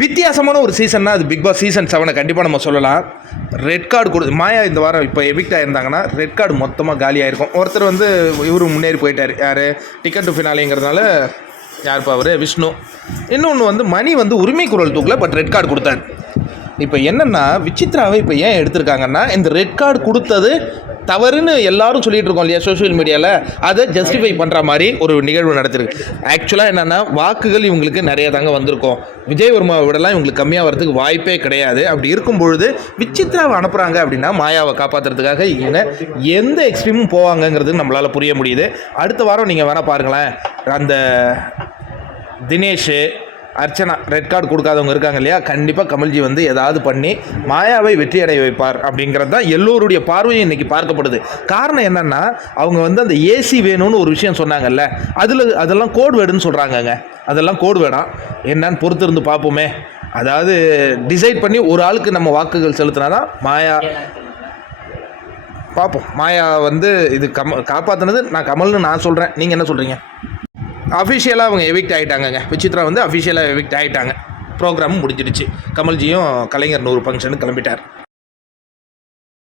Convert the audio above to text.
வித்தியாசமான ஒரு சீசன்னா அது பிக் பாஸ் சீசன் 7 கண்டிப்பாக நம்ம சொல்லலாம். ரெட் கார்டு மாயா இந்த வாரம் இப்போ எவிக்ட் ஆயிருந்தாங்கன்னா ரெட் கார்டு மொத்தமாக காலியாயிருக்கும். ஒருத்தர் வந்து இவரு முன்னேறி போயிட்டார். யார்? டிக்கெட் டு ஃபினாலேங்கிறதுனால யாருப்பா அவர்? விஷ்ணு. இன்னொன்று வந்து மணி வந்து உரிமை குரல் தூக்கல, பட் ரெட் கார்டு கொடுத்தாரு. இப்போ என்னென்னா விசித்ராவை இப்போ ஏன் எடுத்திருக்காங்கன்னா, இந்த ரெட் கார்டு கொடுத்தது தவறுன்னு எல்லாரும் சொல்லிகிட்டு இருக்கோம் இல்லையா சோஷியல் மீடியாவில், அதை ஜஸ்டிஃபை பண்ணுற மாதிரி ஒரு நிகழ்வு நடத்திருக்கு. ஆக்சுவலாக என்னென்னா வாக்குகள் இவங்களுக்கு நிறைய தாங்க வந்திருக்கும். விஜயவர்மாவை விடலாம் இவங்களுக்கு கம்மியாக வரதுக்கு வாய்ப்பே கிடையாது. அப்படி இருக்கும் பொழுது விசித்ராவை அனுப்புகிறாங்க அப்படின்னா மாயாவை காப்பாற்றுறதுக்காக இவங்க எந்த எக்ஸ்ட்ரீமும் போவாங்கங்கிறது நம்மளால் புரிய முடியுது. அடுத்த வாரம் நீங்கள் வேணால் பாருங்களேன், அந்த தினேஷ், அர்ச்சனா ரெட் கார்டு கொடுக்காதவங்க இருக்காங்க இல்லையா, கண்டிப்பாக கமல்ஜி வந்து ஏதாவது பண்ணி மாயாவை வெற்றி அடைய வைப்பார் அப்படிங்கிறது தான் எல்லோருடைய பார்வையும் இன்றைக்கி பார்க்கப்படுது. காரணம் என்னென்னா, அவங்க வந்து அந்த ஏசி வேணும்னு ஒரு விஷயம் சொன்னாங்கல்ல, அதெல்லாம் கோட் வேர்டுன்னு சொல்கிறாங்கங்க. அதெல்லாம் கோட் வேர்டாம், என்னன்னு பொறுத்து இருந்து பார்ப்போமே. அதாவது டிசைட் பண்ணி ஒரு ஆளுக்கு நம்ம வாக்குகள் செலுத்தினா தான் மாயா பார்ப்போம். மாயா வந்து இது காப்பாற்றினது நான் கமல்னு நான் சொல்கிறேன். நீங்கள் என்ன சொல்கிறீங்க? அஃபிஷியலாக அவங்க எவிக்ட் ஆகிட்டாங்கங்க. விசித்ரா வந்து அஃபிஷியலாக எவிக்ட் ஆகிட்டாங்க. ப்ரோக்ராமும் முடிஞ்சிடுச்சு. கமல்ஜியும் கலைஞர் 100 ஃபங்க்ஷனுக்கு கிளம்பிட்டார்.